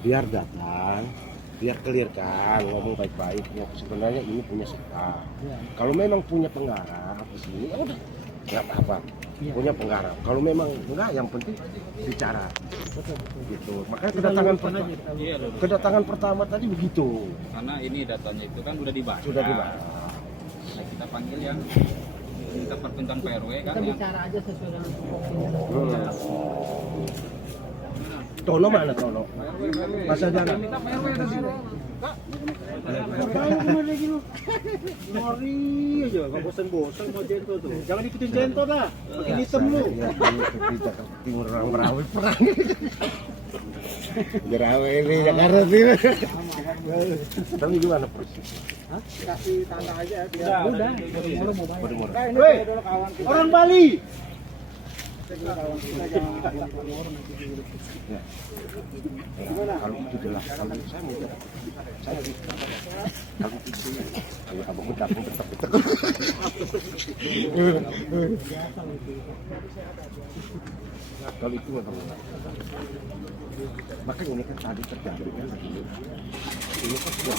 biar datang, biar clear kan, ngomong baik-baik. Ya, sebenarnya ini punya kita. Kalau memang punya penggarap di sini, ya udah nggak apa-apa. Punya penggarap. Kalau memang enggak, yang penting bicara. Gitu. Makanya kedatangan pertama tadi begitu. Karena ini datanya itu kan udah dibahas. Sudah dibahas. Nah, kita panggil yang minta perpindahan PRW kan. Kita yang bicara aja sesuai dengan tupoksinya. Tono mana Tono? Masa jalan. minta PRW di sini. Lari aja, nggak bosan-bosan mau jento tuh. Jangan ikutin jento dah, makin hitam lu. Iya, kita ke timur orang Merawi perang. Merawi ini Jakarta sih. Tapi gimana persis? Kasih tanda aja biar Udah. Murah. Nah, ini dulu kawan kita. Orang Bali. Kawan kita jangan Ya. Kalau itu jelas, kalau saya mau jelas. Saya kalau itu kalau abang udah tetap. Kalau itu memang enggak. Makanya ini kan tadi terjadi kan begini. Ini kan sudah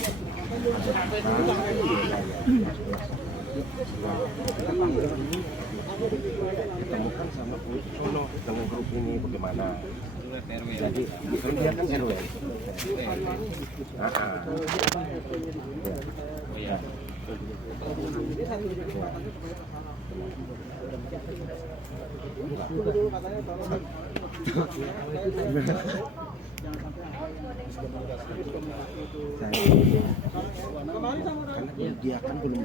ditemukan sama Sono dengan grup ini bagaimana? PRW. Jadi kan dia kan RW. Oh iya. Karena dia kan belum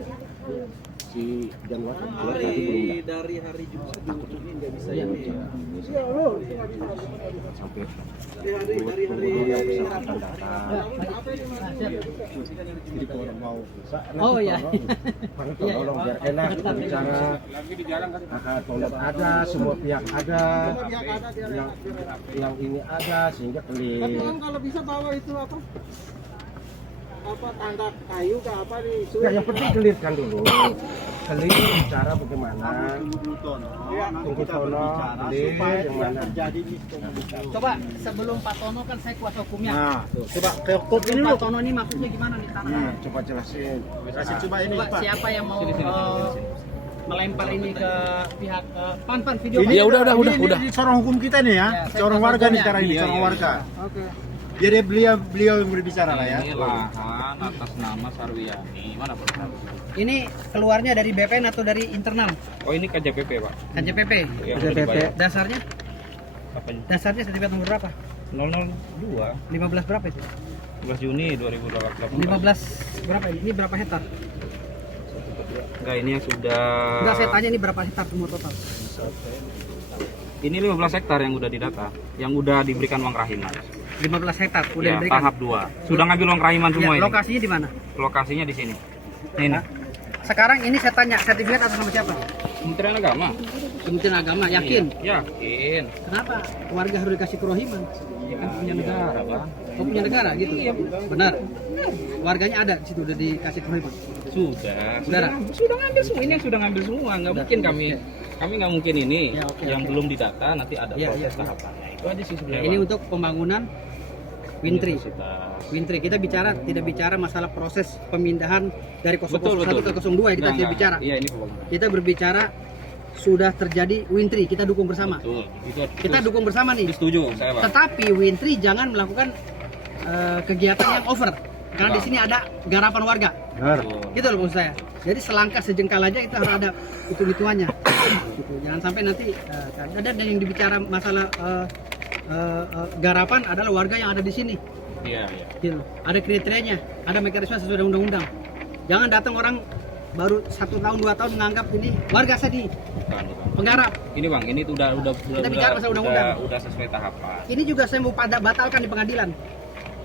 si Januar tadi belum dari hari Jumat ini nggak bisa ya, ini. sampai Dari hari yang bersangkutan datang. Jadi kalau orang mau Oh iya. Karena tolong biar enak kita bicara. Lagi di jalan kan. Toilet ada, semua pihak ada, yang ini ada sehingga clear. kalau bisa bawa itu apa tangga kayu ke apa nih? Ya, yang penting clearkan dulu. Clear bicara bagaimana. Tunggu Tono, clear yang mana. Jadi di Coba sebelum Pak Tono kan saya kuasa hukumnya. Nah, tuh, coba ke kop ini Pak lu. Tono ini maksudnya gimana nih tanah? Coba jelasin. Kasih coba ini, Coba Pak. siapa yang mau melempar ini ke pihak pan video Ini Pak? udah. Ini sorong hukum kita nih ya. Ya, saya Sorong kuasa warga nih hukumnya. sekarang ini, Iya, sorong iya, warga. Oke. Jadi beliau yang berbicara lah ya. Ini lahan atas nama Sarwiani. Mana Pak? Ini keluarnya dari BPN atau dari internal? Oh ini KJPP Pak. KJPP. Yang udah dibayar. Dasarnya? Apanya? Dasarnya sertifikat nomor berapa? 002 15 berapa itu? 11 Juni 2018. 15 berapa ini? Ini berapa hektar? Enggak, ini yang sudah. Enggak, saya tanya ini berapa hektar semua total? Ini 15 hektar yang udah didata, yang udah diberikan uang rahiman. 15 hektar udah Ya, diberikan. tahap 2. Sudah ngambil uang rahiman semua Ya, ini. lokasinya di mana? Lokasinya di sini. Ini. Sekarang ini saya tanya, sertifikat atas nama siapa? Kementerian Agama. Kementerian Agama, yakin? Iya, yakin. Kenapa warga harus dikasih kerohiman? Ini kan punya negara, Pak. Oh, punya negara gitu? Iya, benar. Warganya ada di situ udah dikasih kerohiman. Sudah. Saudara? Sudah ngambil semua. Ini yang sudah ngambil semua. Nggak mungkin kami nggak mungkin ini Ya, oke, yang oke. belum didata, nanti ada Ya, proses ya. tahapannya. Itu aja sih sebenarnya. Ini Pak. untuk pembangunan Wintri. Universitas. Wintri, kita tidak bicara masalah proses pemindahan dari 001 Betul. ke 02 kita tidak bicara. Iya, ini pembangunan. Kita berbicara sudah terjadi Wintri, kita dukung bersama. Betul. Kita dukung bersama nih. Setuju saya, Pak. Tetapi Wintri jangan melakukan kegiatan yang over. Karena di sini ada garapan warga. Betul. Gitu loh maksud saya. Jadi selangkah sejengkal aja itu harus ada hitung-hitungannya. Gitu. Jangan sampai nanti ada yang dibicara masalah garapan adalah warga yang ada di sini. Iya, iya. Gitu. Ada kriterianya, ada mekanisme sesuai dengan undang-undang. Jangan datang orang baru 1 tahun 2 tahun menganggap ini warga sedih, Bukan. penggarap. Ini Bang, ini udah bicara masalah undang-undang. udah sesuai tahapan. Ini juga saya mau batalkan di pengadilan.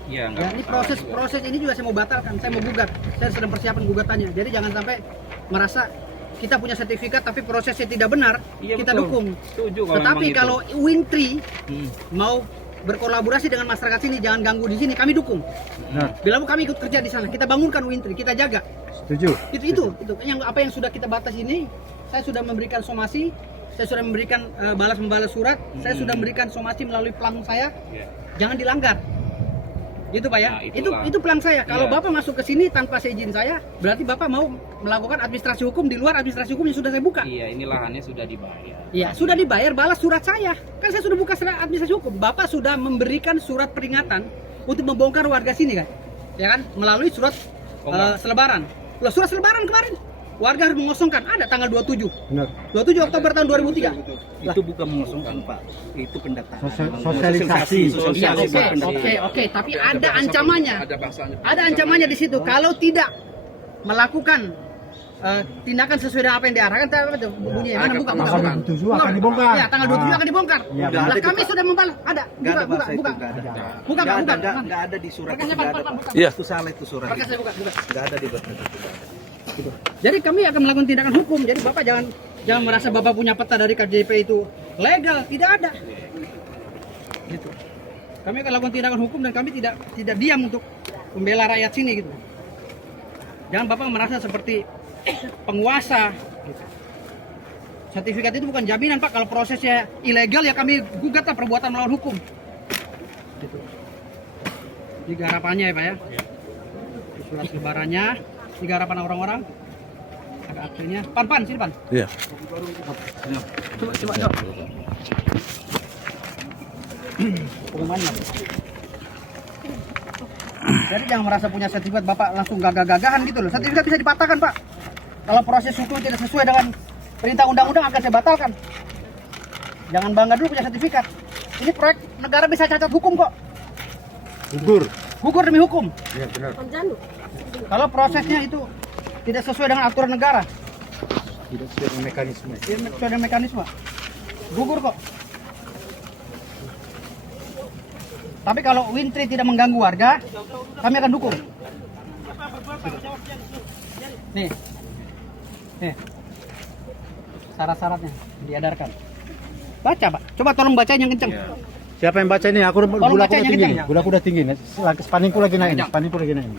Iya, Ya, ini proses ini juga saya mau batalkan, saya mau gugat. Saya sedang persiapan gugatannya. Jadi jangan sampai merasa kita punya sertifikat tapi prosesnya tidak benar, Iya, kita betul. dukung. Setuju kalau Tetapi memang itu. kalau Wintri Hmm. mau berkolaborasi dengan masyarakat sini, jangan ganggu di sini, kami dukung. Bila kami ikut kerja di sana, kita bangunkan Wintri, kita jaga. Setuju. Itu yang apa yang sudah kita batas ini, saya sudah memberikan somasi, saya sudah memberikan balas membalas surat, saya sudah memberikan somasi melalui pelang saya. Iya. Jangan dilanggar. Gitu Pak ya. Nah, itu itulah. plan saya. Kalau Iya. Bapak masuk ke sini tanpa seizin saya, berarti Bapak mau melakukan administrasi hukum di luar administrasi hukum yang sudah saya buka. Iya, ini lahannya sudah dibayar. Iya, sudah dibayar, balas surat saya. Kan saya sudah buka surat administrasi hukum. Bapak sudah memberikan surat peringatan untuk membongkar warga sini kan? Ya kan? Melalui surat selebaran. Loh, surat selebaran kemarin. Warga harus mengosongkan. Ada tanggal 27. Benar. 27 Oktober tahun 2003. Itu bukan mengosongkan Pak, itu pendataan. Sosialisasi. Iya, oke. Tapi ada ancamannya. Ada ancamannya di situ. Kalau tidak melakukan tindakan sesuai dengan apa yang diarahkan, apa itu bunyinya? Mana buka. Tanggal 27 akan dibongkar. Iya, tanggal 27 akan dibongkar. Iya, Lah ada kami di- sudah membalas. Ada. Nggak ada Buka. bahasa itu, nggak ada. Buka. Nggak ada di surat itu, Berkasnya, nggak Pak, ada. buka. Itu salah itu surat. Berkas saya buka. Nggak ada di berkas itu. Jadi kami akan melakukan tindakan hukum. Jadi Bapak jangan merasa Bapak punya peta dari KJP itu legal, tidak ada. Gitu. Kami akan lakukan tindakan hukum dan kami tidak diam untuk membela rakyat sini gitu. Jangan Bapak merasa seperti penguasa. Gitu. Sertifikat itu bukan jaminan Pak. Kalau prosesnya ilegal ya kami gugatlah perbuatan melawan hukum. Gitu. Ini garapannya ya Pak ya. Surat lebarannya. Di garapan orang-orang ada akhirnya pan sini pan. Iya. Coba. Pengumumannya. Jadi jangan merasa punya sertifikat Bapak langsung gagah-gagahan gitu loh. Sertifikat bisa dipatahkan Pak. Kalau proses hukum tidak sesuai dengan perintah undang-undang akan saya batalkan. Jangan bangga dulu punya sertifikat. Ini proyek negara bisa cacat hukum kok. Gugur demi hukum. Iya, benar. Kalau prosesnya itu tidak sesuai dengan aturan negara, Tidak sesuai dengan mekanisme. tidak sesuai dengan mekanisme, gugur kok. Tapi kalau Wintri tidak mengganggu warga, kami akan dukung. Nih, syarat-syaratnya diedarkan. Baca Pak, coba tolong bacain yang kenceng. Siapa yang baca ini? Aku gula bacanya udah tinggi. kencang. Gula udah tinggi. Spaningku lagi naik. Kencang. Spaningku lagi naik.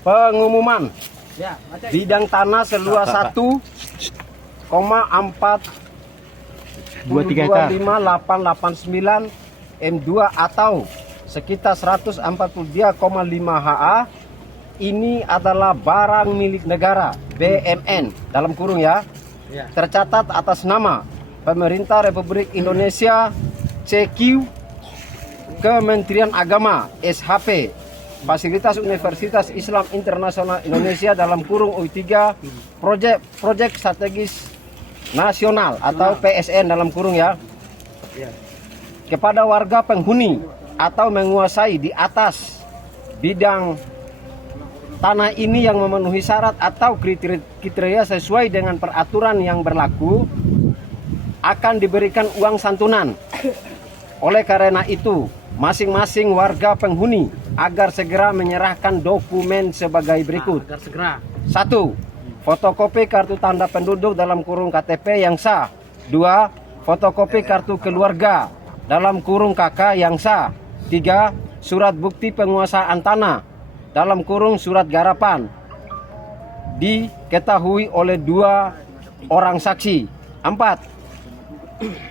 Pengumuman Ya, baca. bidang tanah seluas 23 hektar. 1,45889 M2 atau sekitar 143,5 HA ini adalah barang milik negara BMN dalam kurung ya. Ya. Tercatat atas nama Pemerintah Republik Indonesia CQ Kementerian Agama SHP Fasilitas Universitas Islam Internasional Indonesia dalam kurung UI3 Proyek Strategis Nasional atau PSN dalam kurung ya. Kepada warga penghuni atau menguasai di atas bidang tanah ini yang memenuhi syarat atau kriteria sesuai dengan peraturan yang berlaku akan diberikan uang santunan. Oleh karena itu, masing-masing warga penghuni agar segera menyerahkan dokumen sebagai berikut. Agar segera. 1. Fotokopi kartu tanda penduduk dalam kurung KTP yang sah. 2. Fotokopi kartu keluarga dalam kurung KK yang sah. 3. Surat bukti penguasaan tanah dalam kurung surat garapan diketahui oleh 2 orang saksi. 4.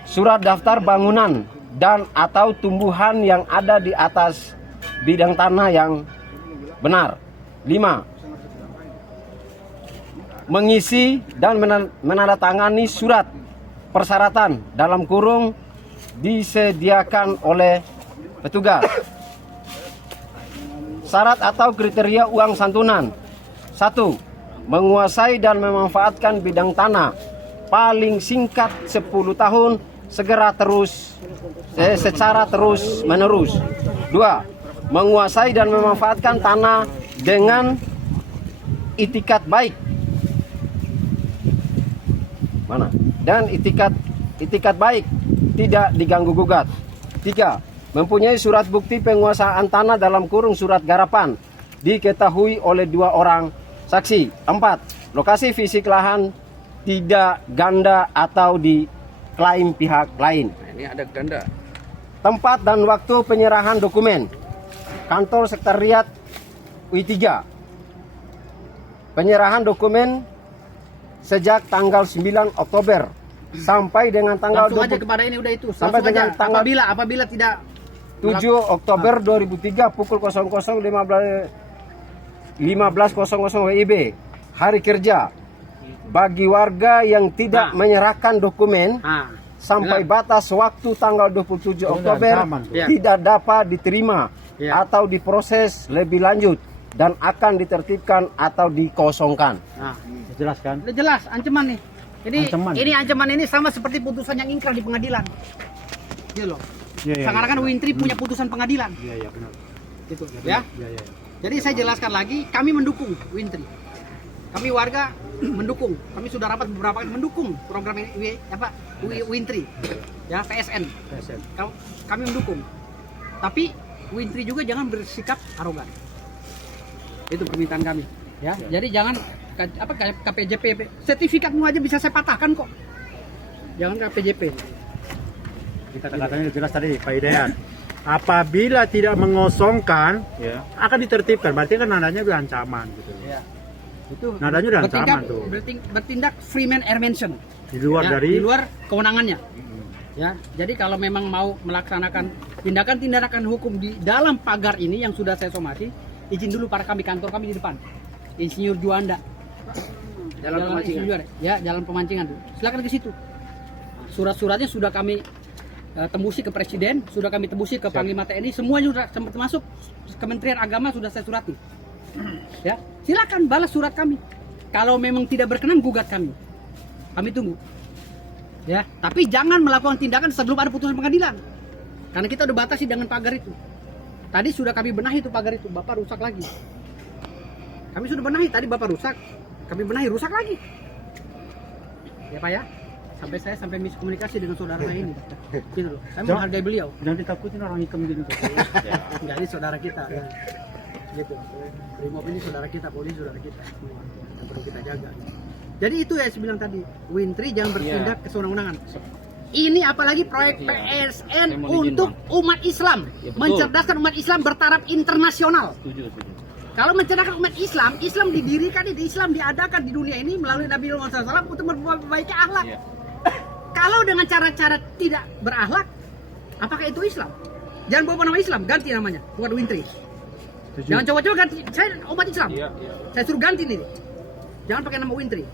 Surat daftar bangunan dan atau tumbuhan yang ada di atas bidang tanah yang benar. 5. Mengisi dan menandatangani surat persyaratan dalam kurung disediakan oleh petugas. Syarat atau kriteria uang santunan. 1. Menguasai dan memanfaatkan bidang tanah paling singkat 10 tahun secara terus menerus. 2. Menguasai dan memanfaatkan tanah dengan itikat baik. Dan itikat baik, tidak diganggu gugat. 3. Mempunyai surat bukti penguasaan tanah dalam kurung surat garapan diketahui oleh 2 orang saksi. 4. Lokasi fisik lahan tidak ganda atau diklaim pihak lain. Ini ada ganda. Tempat dan waktu penyerahan dokumen. Kantor Sekretariat UI3. Penyerahan dokumen sejak tanggal 9 Oktober sampai dengan tanggal Langsung aja 20 kepada ini udah itu. Sampai Langsung dengan aja. tanggal- Apabila tidak 7 Oktober 2003 pukul 00.15.00 WIB, hari kerja bagi warga yang tidak menyerahkan dokumen Ah, sampai batas waktu tanggal 27 Oktober tidak dapat diterima atau diproses lebih lanjut dan akan ditertibkan atau dikosongkan. nah, Jelaskan. udah jelas ancaman nih. Ancaman. Ini ancaman ini sama seperti putusan yang ingkrah di pengadilan. Gitu loh. Iya, Sekarang kan Wintri punya putusan pengadilan. Iya, benar. Gitu ya. Iya. Jadi saya jelaskan lagi, kami mendukung Wintri. Kami warga mendukung. Kami sudah rapat beberapa kali mendukung program ini Wintri. Ya, PSN. Kami mendukung. Tapi Wintri juga jangan bersikap arogan. Itu permintaan kami, ya. Jadi jangan KPJP sertifikatmu aja bisa saya patahkan kok. Jangan KPJP. Kita katanya jelas tadi Pak Hidayat. Apabila tidak mengosongkan, Ya. akan ditertibkan. Berarti kan nadanya udah ancaman gitu. Ya. Itu Nadanya udah ancaman tuh. bertindak Freeman Air Mention. Di luar Ya, dari di luar kewenangannya. Ya, jadi kalau memang mau melaksanakan tindakan-tindakan hukum di dalam pagar ini yang sudah saya somasi, izin dulu para kami kantor kami di depan. Insinyur Juanda. Jalan Pemancingan. Insinyur, ya, Jalan Pemancingan tuh. Silakan ke situ. Surat-suratnya sudah kami tembusi ke Presiden, sudah kami tembusi ke Panglima TNI, semuanya sudah termasuk Kementerian Agama sudah saya surati. Ya, silakan balas surat kami. Kalau memang tidak berkenan gugat kami. Kami tunggu. Ya, tapi jangan melakukan tindakan sebelum ada putusan pengadilan. Karena kita udah batasi dengan pagar itu. Tadi sudah kami benahi itu pagar itu, Bapak rusak lagi. Kami sudah benahi, tadi Bapak rusak, kami benahi rusak lagi. Ya Pak ya, sampai miskomunikasi dengan saudara saya ini. Gitu loh. Saya menghargai beliau. jangan ditakutin orang hitam gini tuh. Enggak, ini saudara kita. Ya. Gitu. Brimob ini saudara kita, polisi saudara kita. Semua yang perlu kita jaga. Jadi itu ya saya bilang tadi, Wintri jangan bertindak kesewenang-wenangan. Ini apalagi proyek PSN untuk umat Islam, Ya, betul. mencerdaskan umat Islam bertaraf internasional. Setuju. Kalau mencerdaskan umat Islam, Islam didirikan, Islam diadakan di dunia ini melalui Nabi Muhammad SAW untuk memperbaiki akhlak. Iya. Kalau dengan cara-cara tidak berakhlak, apakah itu Islam? Jangan bawa nama Islam, ganti namanya, bukan Wintri. Jangan coba-coba ganti, saya umat Islam. Iya. Saya suruh ganti nih. Jangan pakai nama Wintri.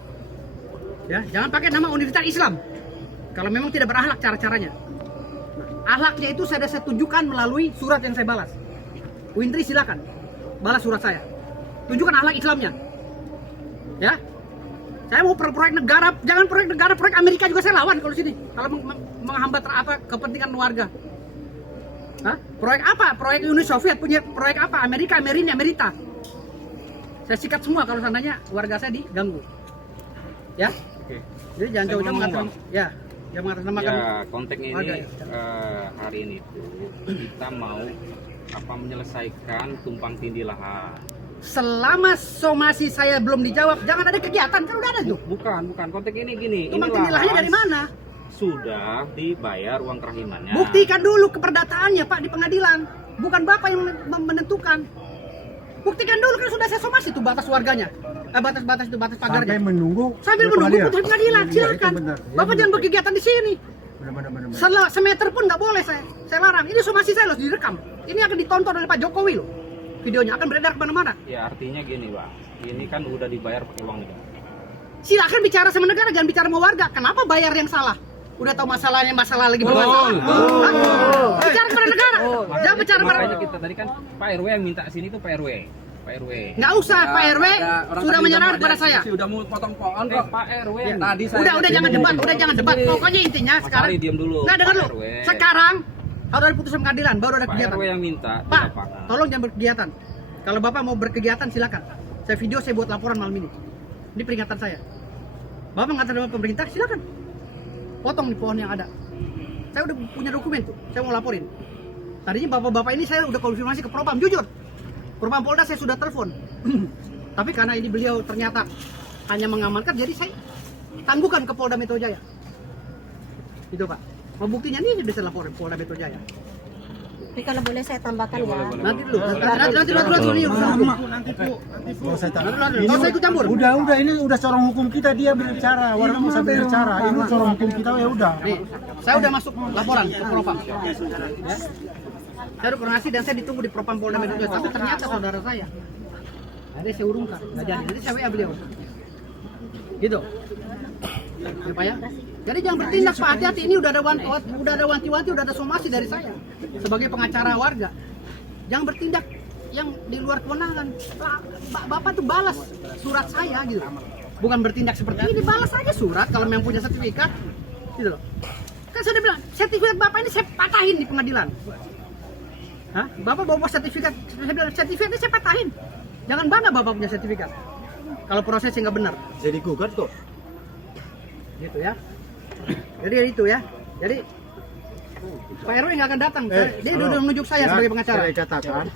Ya, jangan pakai nama Universitas Islam. Kalau memang tidak berakhlak cara-caranya. Nah, akhlaknya itu saya tunjukkan melalui surat yang saya balas. Wintri silakan balas surat saya. Tunjukkan akhlak Islamnya. Ya. Saya mau proyek negara, jangan proyek negara, proyek Amerika juga saya lawan kalau sini. Kalau menghambat kepentingan warga. Hah? Proyek apa? Proyek Uni Soviet punya proyek apa? Amerika, Amerita. Saya sikat semua kalau seandainya warga saya diganggu. Ya. Oke. Jadi jangan Saya coba-coba mau mengatakan, ngomong, ya, yang mengatasnamakan. Ya, konteksnya ini Ada ya? hari ini tuh kita mau menyelesaikan tumpang tindih lahan. Selama somasi saya belum dijawab, jangan ada kegiatan, kan udah ada tuh. Bukan, konteks ini gini. Tumpang ini tindih lahannya lahan dari mana? Sudah dibayar uang kerahimannya. Buktikan dulu keperdataannya Pak di pengadilan. Bukan Bapak yang menentukan. Buktikan dulu, kan sudah saya somasi tuh batas warganya. Batas pagarnya. Sampai menunggu. Sambil menunggu putusan pengadilan, silakan. Bapak jangan berkegiatan di sini. Benar. Semeter pun nggak boleh saya larang. Ini somasi saya loh, direkam. Ini akan ditonton oleh Pak Jokowi loh. Videonya akan beredar kemana-mana. Ya artinya gini Pak, ini kan udah dibayar pakai uang negara. Silakan bicara sama negara, jangan bicara sama warga. Kenapa bayar yang salah? Udah tahu masalah lagi bermasalah. Bicara kepada negara, jangan bicara kepada. Makanya kita tadi kan Pak RW yang minta sini tuh Pak RW. Nggak usah, Pak RW sudah menyerahkan kepada saya. Sudah mau potong pohon kok. Pak RW yang Tadi saya Udah jangan debat, Pokoknya intinya Mas sekarang. Ari, diam dulu. Nggak, dengar lu. Pak RW. Sekarang harus ada putusan pengadilan, baru ada Pak kegiatan. RW yang minta Pak, dilaporkan. tolong jangan berkegiatan. Kalau Bapak mau berkegiatan silakan. Saya video, saya buat laporan malam ini. Ini peringatan saya. Bapak mengatakan pemerintah, silakan. Potong di pohon yang ada. Saya udah punya dokumen tuh. Saya mau laporin. Tadinya bapak-bapak ini saya udah konfirmasi ke Propam, jujur. Propam Polda saya sudah telepon. Tapi karena ini beliau ternyata hanya mengamankan, jadi saya tangguhkan ke Polda Metro Jaya. Itu Pak. Mau buktinya ini bisa laporin Polda Metro Jaya. Tapi kalau boleh saya tambahkan ya. Nanti dulu. Nanti dulu. Kalau saya tahu. Kalau saya ikut campur. Udah ini udah seorang hukum kita, dia berbicara, warga bisa berbicara. Ini seorang hukum kita, ya udah. Nih, saya udah masuk laporan ke Propam. Ya. Saya ada koordinasi dan saya ditunggu di Propam Polda Metro Jaya, tapi ternyata saudara saya. Ada saya urungkan, nggak jadi. Jadi saya WA beliau. Gitu. Ya Pak ya. Jadi jangan bertindak Pak, hati-hati. Ini udah ada wanti-wanti, udah ada somasi dari saya sebagai pengacara warga. Jangan bertindak yang di luar kewenangan. Bapak tuh balas surat saya gitu. Bukan bertindak seperti ini, balas aja surat kalau memang punya sertifikat. Gitu loh. Kan saya udah bilang, sertifikat Bapak ini saya patahin di pengadilan. Hah? Bapak bawa sertifikat, saya bilang sertifikat ini saya patahin. Jangan bangga Bapak punya sertifikat. Kalau prosesnya nggak benar. Jadi gugat kok. Gitu ya. Jadi itu ya. Jadi Pak RW nggak akan datang. Dia udah menunjuk saya sebagai pengacara. Saya katakan,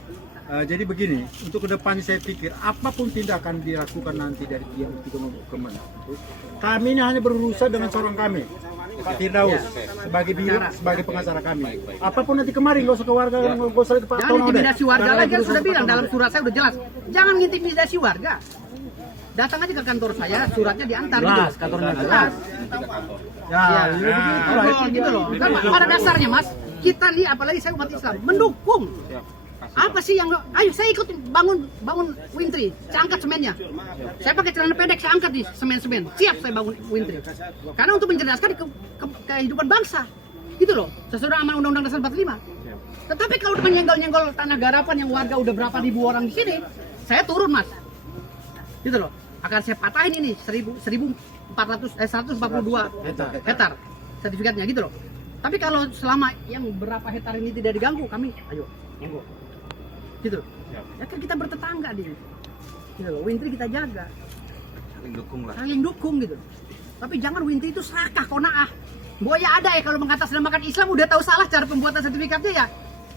jadi begini, untuk kedepannya saya pikir apapun tindakan dilakukan nanti dari pihak Kemenang, kami ini hanya berurusan dengan seorang kami, Pak Firdaus, sebagai pengacara kami. Apapun nanti kemarin nggak usah ke warga, nggak usah ke Pak Jangan Tono. intimidasi warga lagi, kan sudah bilang dalam surat saya udah jelas. Jangan intimidasi warga. Datang aja ke kantor saya, suratnya diantar. Jelas, gitu. kantornya Jelas. Ya, Gitu loh. Kan pada dasarnya Mas, kita nih apalagi saya umat Islam mendukung. Apa sih yang ayo saya ikut bangun Wintri, saya angkat semennya. Saya pakai celana pendek, saya angkat di semen-semen. Siap saya bangun Wintri. Karena untuk mencerdaskan kehidupan bangsa. Gitu loh. Sesuai amanat Undang-Undang Dasar 45. Tetapi kalau menyenggol-nyenggol tanah garapan yang warga udah berapa ribu orang di sini, saya turun Mas. Gitu loh. Akan saya patahin ini 142 hektar sertifikatnya gitu loh. Tapi kalau selama yang berapa hektar ini tidak diganggu, kami ayo monggo. Gitu. Ya kan kita bertetangga di. Gitu loh. Wintri kita jaga. Saling dukung lah. Saling dukung gitu. Tapi jangan Wintri itu serakah konaah. Boya ada ya kalau mengatasnamakan Islam udah tahu salah cara pembuatan sertifikatnya ya.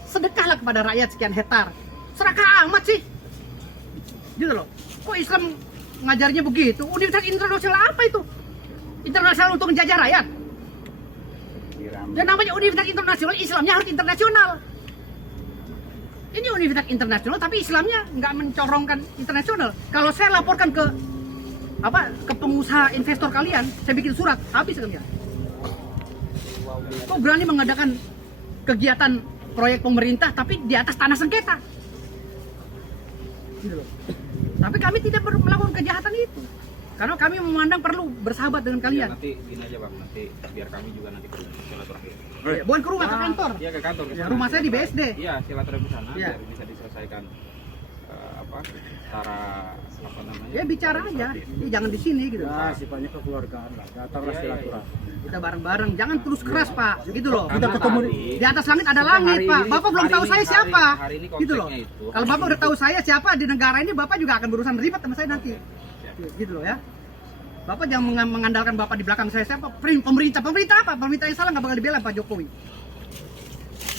Sedekahlah kepada rakyat sekian hektar. Serakah amat sih. Gitu loh. Kok Islam ngajarnya begitu? Universitas internasional apa itu? Internasional untuk menjajah rakyat. Dan namanya universitas internasional, Islamnya harus internasional. Ini universitas internasional tapi Islamnya nggak mencorongkan internasional. Kalau saya laporkan ke pengusaha investor kalian, saya bikin surat, habis kalian. Kok berani mengadakan kegiatan proyek pemerintah tapi di atas tanah sengketa? Gitu loh. Tapi kami tidak melakukan kejahatan itu. Karena kami memandang perlu bersahabat dengan kalian. Ya, nanti gini aja Bang, nanti biar kami juga nanti ke rumah silaturahmi. Ya, bukan ke rumah, ke kantor. Iya ke kantor. Ke Ya, sana. rumah saya di BSD. Iya silaturahmi sana Iya. biar bisa diselesaikan secara apa namanya? Ya bicara aja. Ya, jangan di sini gitu. Ya, sifatnya kekeluargaan lah. Datanglah Iya, silaturahmi. Kita bareng-bareng, jangan terus keras Pak. Gitu loh. Kita ketemu Di atas langit ada langit Pak. Bapak belum tahu saya siapa. hari ini Gitu loh. konfliknya itu. Kalau Bapak udah tahu saya siapa di negara ini, Bapak juga akan berurusan ribet sama saya nanti. Gitu loh ya. Bapak jangan mengandalkan Bapak di belakang saya siapa. Pemerintah apa? Pemerintah yang salah nggak bakal dibela Pak Jokowi.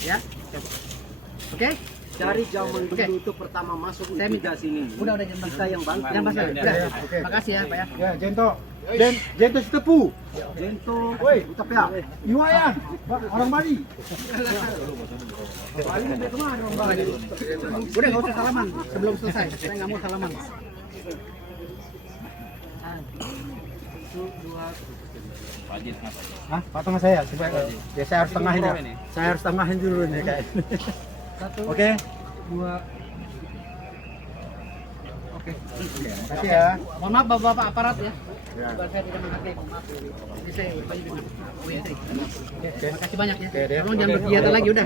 Ya. Oke. Dari zaman Oke. dulu itu pertama masuk Saya minta sini. Udah jam Kita yang bangga. Yang pasal. Udah. Oke. Makasih ya Pak ya. Ya, Jento. Jento Setepu. Jento, Woi, tapi ya. Iwayan, orang Bali. Udah nggak usah salaman sebelum selesai. Saya nggak mau salaman. Hah? Potong saya supaya ya saya harus tengahin ya. Saya harus tengahin dulu nih kayak. Oke. 2. Oke. Makasih ya. Mohon maaf bapak-bapak aparat ya. Bukan saya tidak menghargai, mohon maaf. Ini saya berbagi dengan Wintri. Terima kasih banyak ya. Oke, deh. Tolong jangan berkegiatan lagi udah.